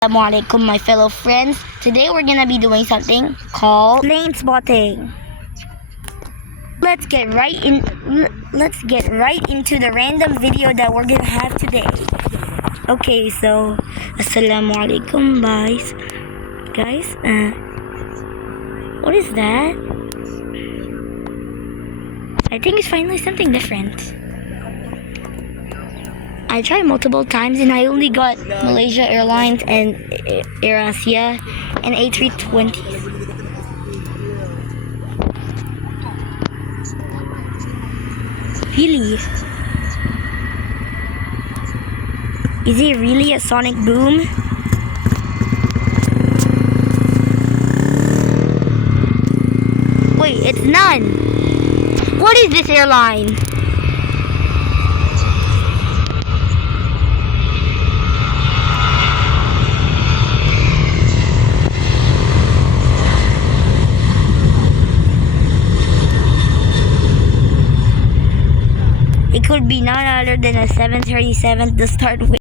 Assalamualaikum, my fellow friends. Today we're gonna be doing something called plane spotting. Let's get right into the random video that we're gonna have today. Okay, so Assalamualaikum, guys. What is that? I think it's finally something different. I tried multiple times and I only got Malaysia Airlines and AirAsia and A320. Really? Is it really a sonic boom? Wait, it's none. What is this airline? It could be none other than a 737 to start with.